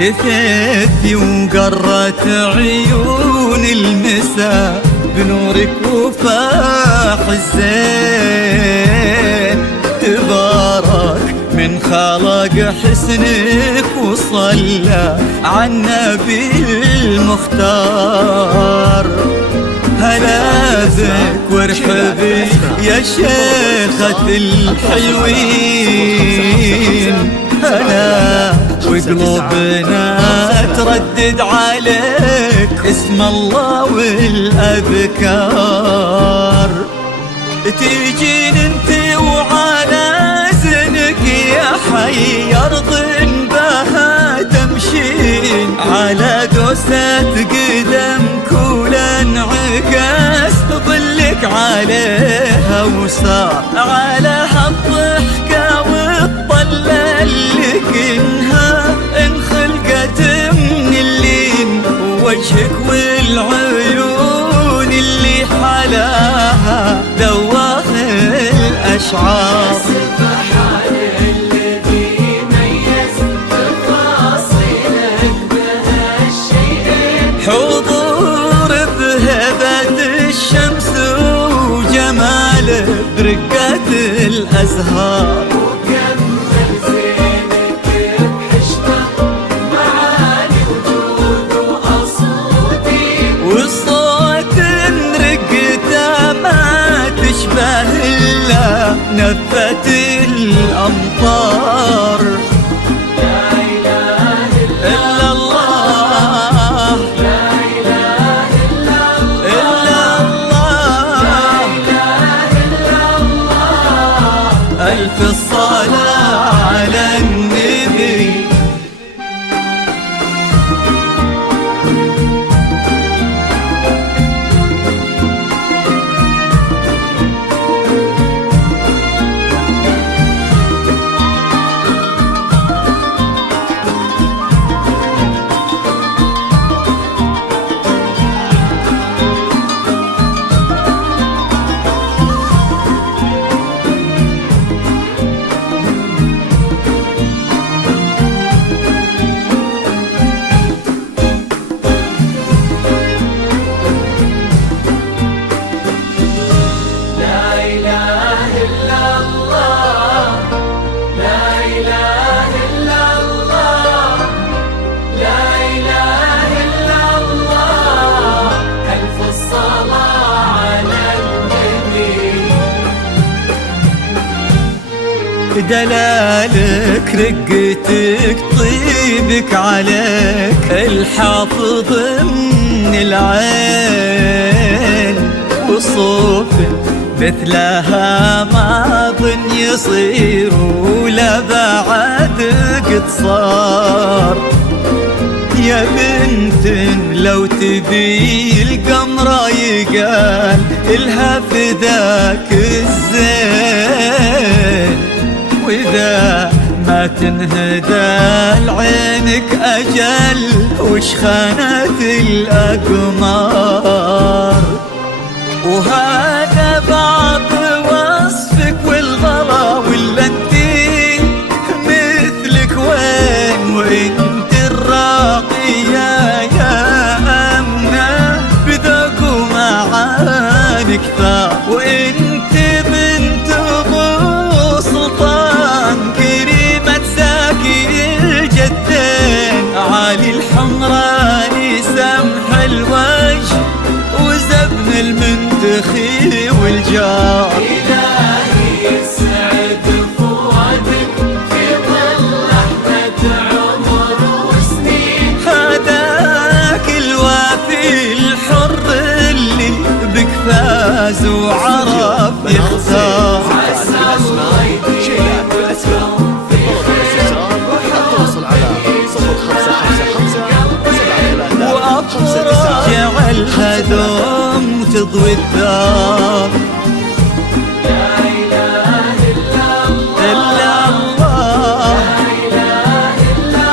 لثيتي وقرت عيون المساء بنورك وفاح الزين. تبارك من خلق حسنك وصلى على النبي المختار. هلا بك وارحبي يا شيخة الحلوين، هلا وقلوبنا تردد عليك اسم الله والأذكار. تيجين انت وعلى زنك يا حي أرض بها تمشين، على دوسة قدمك ولانعكاس ظلك عليها وصار على هالضحكة والطلة اللي كنها انخلقت من اللين، وجهك والعيون اللي حلاها ذواق الأشعار. حضور بهبة الشمس وجماله برقة الأزهار، وكمل زينك بحشمة معاني وجود وأصوتي، والصوت رقته ما تشبه إلا نفة الأمطار. ألف الصلاة على النبي. دلالك رقتك طيبك عليك الحافظ من العين، وصوف مثلها ما ظن يصير ولا بعد قد صار. يا بنت لو تبي القمرة يقال إلها فداك الزين، وإذا ما تنهدى لعينك أجل وش خانت الأقمار. وهذا بعض وصفك والغلا ولا انتي مثلك وين، وانت الراقية يا أمنة بذوق ومعاني كثار، وانت بنت أبو سلطان كريمة ساكي الجدين، عالي الحمراني سمح الوجه وزبن المنتخي والجار. إلهي يسعد فؤادك في ظل أحمد عمر وسنين، هذاك الوافي الحر اللي بك فاز وعرف يختار. عسى الله يديم الكون في خير تواصل على 0555 وأفراح جعلها دوم تضوي الدار. لا إله إلا الله، إلا الله، لا إله إلا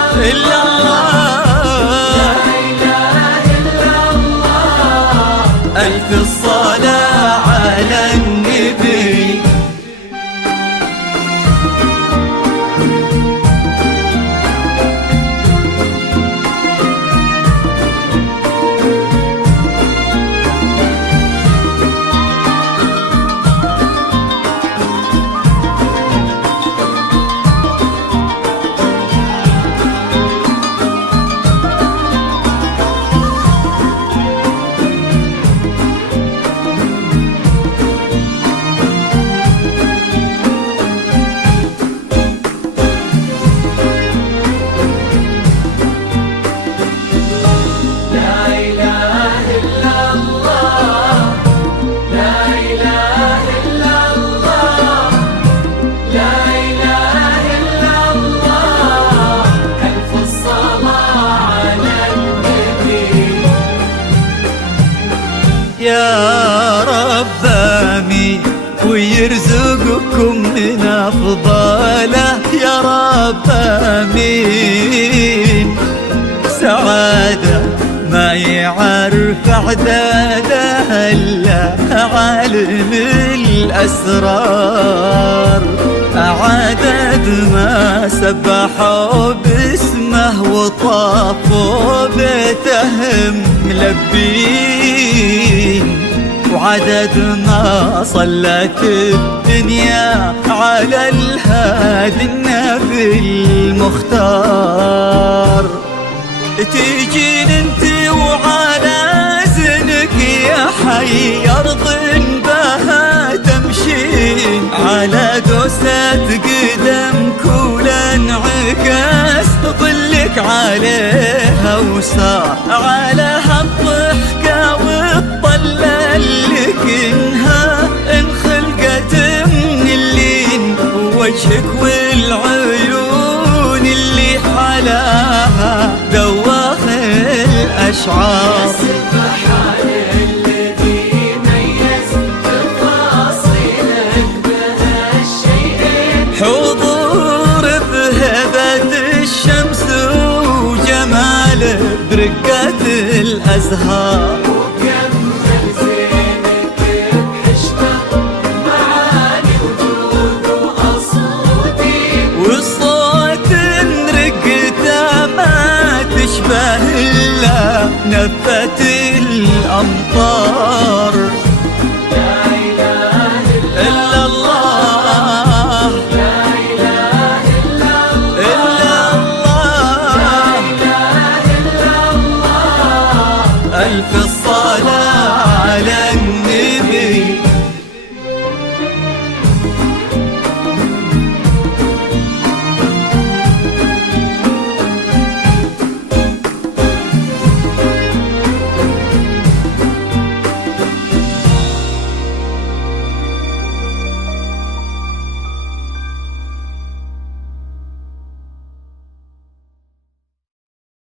إلا الله. ألف الصلاة على النبي. يا رب آمين ويرزقكم من أفضاله يا رب آمين. سعادة ما يعرف عدادها إلا عالم الأسرار، عدد ما سبحوا باسمه وطافوا بيته ملبين، وعدد ما صلت الدنيا على الهادي النبي المختار. تيجين انت وعلى زنك يا حي أرض بها تمشين، على دوسة قدم كل انعكاس ظلك عليها وصار على هالضحكة والطلة اللي كنها انخلقت من اللين، وجهك والعيون اللي حلاها ذواق الأشعار. سبحان الذي ميز تفاصيلك بهالشيئين، حضور بهبة الشمس وجمال برقة الأزهار، وكمل زينك بحشمة معاني وجود وأصواتي، والصوت رقته ما تشبه إلا نفة الأمطار. لا إله إلا الله لا إله إلا الله إلا الله لا إله إلا الله. ألف